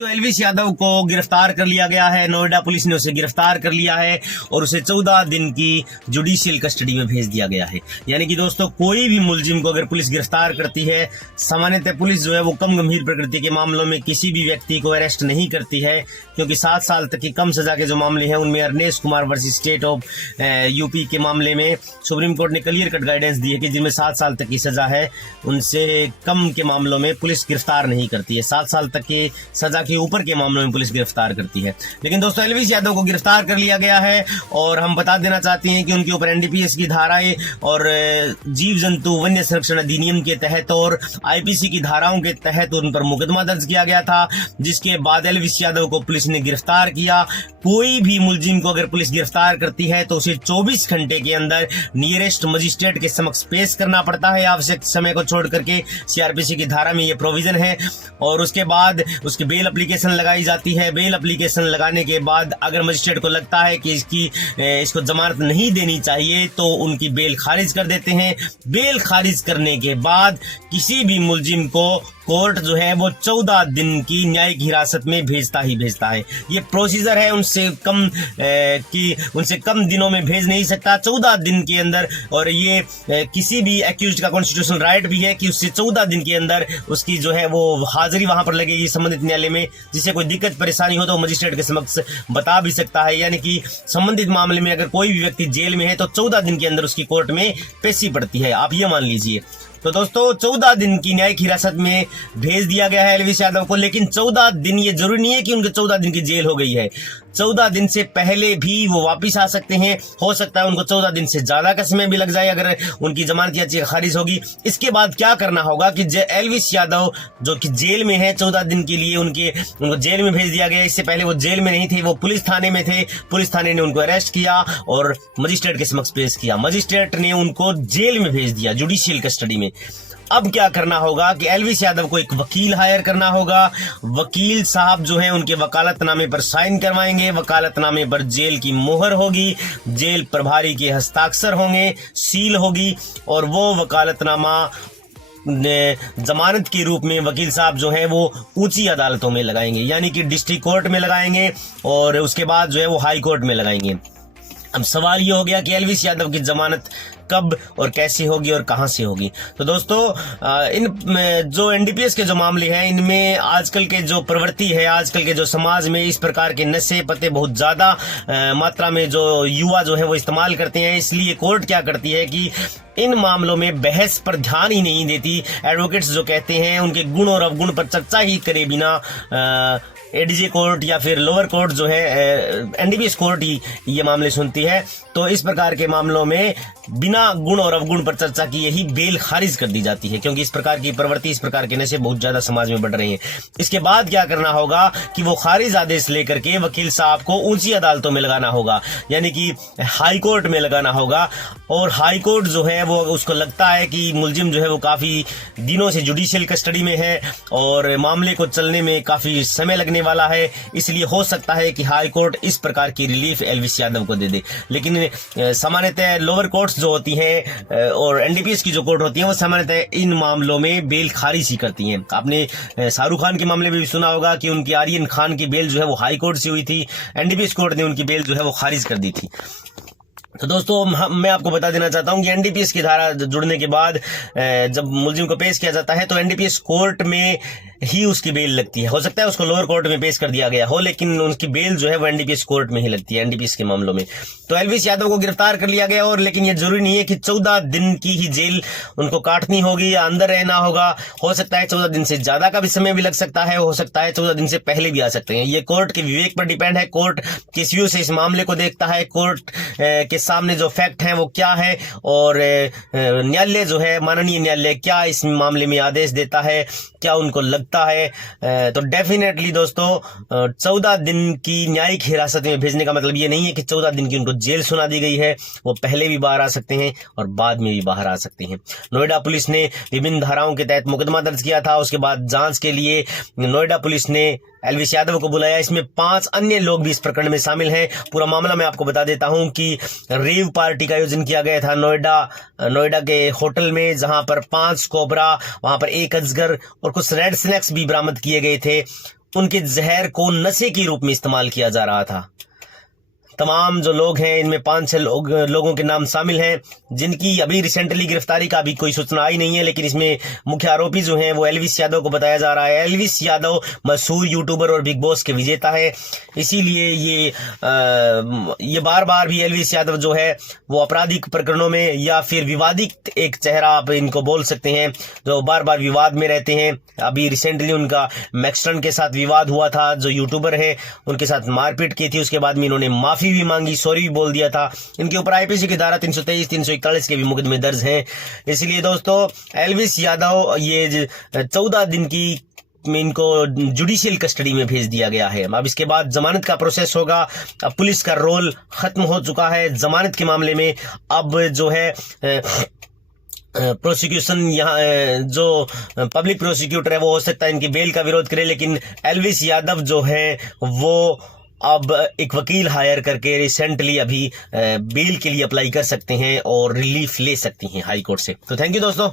तो एलविस यादव को गिरफ्तार कर लिया गया है। नोएडा पुलिस ने उसे गिरफ्तार कर लिया है और उसे 14 दिन की जुडिशियल कस्टडी में भेज दिया गया है। यानी कि दोस्तों, कोई भी मुलजिम को अगर पुलिस गिरफ्तार करती है, सामान्यतः पुलिस जो है वो कम गंभीर प्रकृति के मामलों में किसी भी व्यक्ति को अरेस्ट नहीं करती है, क्योंकि 7 साल तक की कम सजा के जो मामले हैं उनमें Arnesh Kumar versus state of UP के मामले में सुप्रीम कोर्ट ने क्लियर कट गाइडेंस दी है कि जिनमें 7 साल तक की सजा है, उनसे कम के मामलों में पुलिस गिरफ्तार नहीं करती है। 7 साल तक की सजा के ऊपर के मामलों में पुलिस गिरफ्तार करती है। लेकिन दोस्तों, एलविस यादव को गिरफ्तार कर लिया गया है और हम बता देना चाहते हैं कि उनके ऊपर एनडीपीएस की धाराएं और जीव जंतु वन्य संरक्षण अधिनियम के तहत और आईपीसी की धाराओं के तहत उन पर मुकदमा दर्ज किया गया था, जिसके बाद एलविस यादव को पुलिस ने गिरफ्तार किया। कोई भी मुलजिम को अगर पुलिस गिरफ्तार करती है तो उसे 24 घंटे के अंदर नियरेस्ट मजिस्ट्रेट के समक्ष पेश करना पड़ता है, आवश्यक समय को छोड़ करके। सीआरपीसी की धारा में ये प्रोविजन है और उसके बाद उसकी बेल एप्लीकेशन लगाई जाती है। बेल एप्लीकेशन लगाने के बाद अगर मजिस्ट्रेट को लगता है कि इसको जमानत नहीं देनी चाहिए तो उनकी बेल खारिज कर देते हैं। बेल खारिज करने के बाद किसी भी मुलजिम को कोर्ट जो है वो 14 दिन की न्यायिक हिरासत में भेजता ही भेजता है। ये प्रोसीजर है, उनसे कम दिनों में भेज नहीं सकता, 14 दिन के अंदर। और ये किसी भी एक्यूज्ड का कॉन्स्टिट्यूशनल राइट भी है कि उससे 14 दिन के अंदर उसकी जो है वो हाजिरी वहां पर लगेगी संबंधित न्यायालय में। जिससे कोई दिक्कत परेशानी हो तो मजिस्ट्रेट के समक्ष बता भी सकता है। यानी कि संबंधित मामले में अगर कोई भी व्यक्ति जेल में है तो 14 दिन के अंदर उसकी कोर्ट में पेशी पड़ती है, आप ये मान लीजिए। तो दोस्तों, 14 दिन की न्यायिक हिरासत में भेज दिया गया है एलविस यादव को। लेकिन 14 दिन, ये जरूरी नहीं है कि उनके 14 दिन की जेल हो गई है। 14 दिन से पहले भी वो वापिस आ सकते हैं। हो सकता है उनको 14 दिन से ज्यादा का समय भी लग जाए अगर उनकी जमानत याचिका खारिज होगी। इसके बाद क्या करना होगा कि एलविस यादव जो कि जेल में है 14 दिन के लिए, उनको जेल में भेज दिया गया। इससे पहले वो जेल में नहीं थे, वो पुलिस थाने में थे। पुलिस थाने ने उनको अरेस्ट किया और मजिस्ट्रेट के समक्ष पेश किया। मजिस्ट्रेट ने उनको जेल में भेज दिया, जुडिशियल कस्टडी में। अब क्या करना होगा कि एलविस यादव को एक वकील हायर करना होगा। वकील साहब जो है उनके वकालतनामे पर साइन करवाएंगे। वकालतनामे पर जेल की मोहर होगी, जेल प्रभारी के हस्ताक्षर होंगे, सील होगी और वो वकालतनामा जमानत के रूप में वकील साहब जो है वो ऊंची अदालतों में लगाएंगे, यानी कि डिस्ट्रिक्ट कोर्ट में लगाएंगे और उसके बाद जो है वो हाई कोर्ट में लगाएंगे। अब सवाल ये हो गया कि एलविस यादव की जमानत कब और कैसे होगी और कहां से होगी। तो दोस्तों, इन जो एनडीपीएस के जो मामले हैं, इनमें आजकल के जो प्रवृत्ति है, आजकल के जो समाज में इस प्रकार के नशे पते बहुत ज्यादा मात्रा में जो युवा जो है वो इस्तेमाल करते हैं। इसलिए कोर्ट क्या करती है कि इन मामलों में बहस पर ध्यान ही नहीं देती। एडवोकेट्स जो कहते हैं उनके गुण और अवगुण पर चर्चा ही करे बिना एडीजे कोर्ट या फिर लोअर कोर्ट जो है एनडीपीएस कोर्ट ही ये मामले सुनती है। तो इस प्रकार के मामलों में बिना गुण और अवगुण पर चर्चा किए ही बेल खारिज कर दी जाती है, क्योंकि इस प्रकार की प्रवृत्ति, इस प्रकार के नशे बहुत ज्यादा समाज में बढ़ रहे हैं। इसके बाद क्या करना होगा कि वो खारिज आदेश लेकर के वकील साहब को ऊंची अदालतों में लगाना होगा, यानी कि हाई कोर्ट में लगाना होगा। और हाई कोर्ट जो है वो उसको लगता है कि मुलजिम जो है वो काफी दिनों से जुडिशियल कस्टडी में है और मामले को चलने में काफी समय लगने वाला है, इसलिए हो सकता है कि हाई कोर्ट इस प्रकार की रिलीफ एलविस यादव को दे दे। लेकिन सामान्यतः लोअर कोर्ट्स जो होती हैं और एनडीपीएस की जो कोर्ट होती हैं वो सामान्यतः इन मामलों में बेल खारिज ही करती हैं। आपने शाहरुख खान के मामले में भी सुना होगा कि उनकी आर्यन खान की बेल जो है वो हाई कोर्ट से हुई थी, एनडीपीएस कोर्ट ने उनकी बेल जो है वो खारिज कर दी थी। तो दोस्तों, मैं आपको बता देना चाहता हूं कि एनडीपीएस की धारा जुड़ने के बाद जब मुलजिम को पेश किया जाता है तो एनडीपीएस कोर्ट में ही उसकी बेल लगती है। हो सकता है उसको लोअर कोर्ट में पेश कर दिया गया हो, लेकिन उसकी बेल जो है वो एनडीपीएस कोर्ट में ही लगती है एनडीपीएस के मामलों में। तो एलविस यादव को गिरफ्तार कर लिया गया और लेकिन ये जरूरी नहीं है कि 14 दिन की ही जेल उनको काटनी होगी या अंदर रहना होगा। हो सकता है 14 दिन से ज्यादा का भी समय भी लग सकता है, हो सकता है 14 दिन से पहले भी आ सकते हैं। ये कोर्ट के विवेक पर डिपेंड है। कोर्ट किस व्यू से इस मामले को देखता है, कोर्ट के सामने जो फैक्ट है वो क्या है और न्यायालय जो है, माननीय न्यायालय क्या इस मामले में आदेश देता है, क्या उनको लगता है। तो डेफिनेटली दोस्तों, 14 दिन की न्यायिक हिरासत में भेजने का मतलब ये नहीं है कि 14 दिन की उनको जेल सुना दी गई है। वो पहले भी बाहर आ सकते हैं और बाद में भी बाहर आ सकते हैं। नोएडा पुलिस ने विभिन्न धाराओं के तहत मुकदमा दर्ज किया था। उसके बाद जांच के लिए नोएडा पुलिस ने एलविस यादव को बुलाया। इसमें 5 अन्य लोग भी इस प्रकरण में शामिल हैं। पूरा मामला मैं आपको बता देता हूं कि रेव पार्टी का आयोजन किया गया था नोएडा के होटल में, जहां पर 5 कोबरा, वहां पर 1 अजगर और कुछ रेड स्नैक्स भी बरामद किए गए थे। उनके जहर को नशे के रूप में इस्तेमाल किया जा रहा था। तमाम जो लोग हैं इनमें 5-6 लोगों के नाम शामिल हैं, जिनकी अभी रिसेंटली गिरफ्तारी का अभी कोई सूचना आई नहीं है, लेकिन इसमें मुख्य आरोपी जो हैं वो एल्विस यादव को बताया जा रहा है। एल्विस यादव मशहूर यूट्यूबर और बिग बॉस के विजेता है, इसीलिए ये बार बार भी एल्विस यादव जो है वो आपराधिक प्रकरणों में या फिर विवादित एक चेहरा आप इनको बोल सकते हैं, जो बार बार विवाद में रहते हैं। अभी रिसेंटली उनका मैक्सटन के साथ विवाद हुआ था, जो यूट्यूबर है, उनके साथ मारपीट की थी। उसके बाद में इन्होंने माफी भी मांगी, सॉरी भी बोल दिया था। इनके ऊपर आईपीसी की धारा 323, 341 के भी मुकदमे दर्ज हैं। इसलिए दोस्तों एल्विस यादव ये 14 दिन की इनको जुडिशियल कस्टडी में भेज दिया गया है। अब इसके बाद जमानत का प्रोसेस होगा। अब पुलिस का रोल खत्म हो चुका है जमानत के मामले में। अब जो है प्रोसिक्यूशन यहाँ जो पब्लिक प्रोसिक्यूटर है वो हो सकता है इनकी बेल का विरोध करे, लेकिन एल्विस यादव जो है वो अब एक वकील हायर करके रिसेंटली अभी बेल के लिए अप्लाई कर सकते हैं और रिलीफ ले सकती हैं हाई कोर्ट से। तो थैंक यू दोस्तों।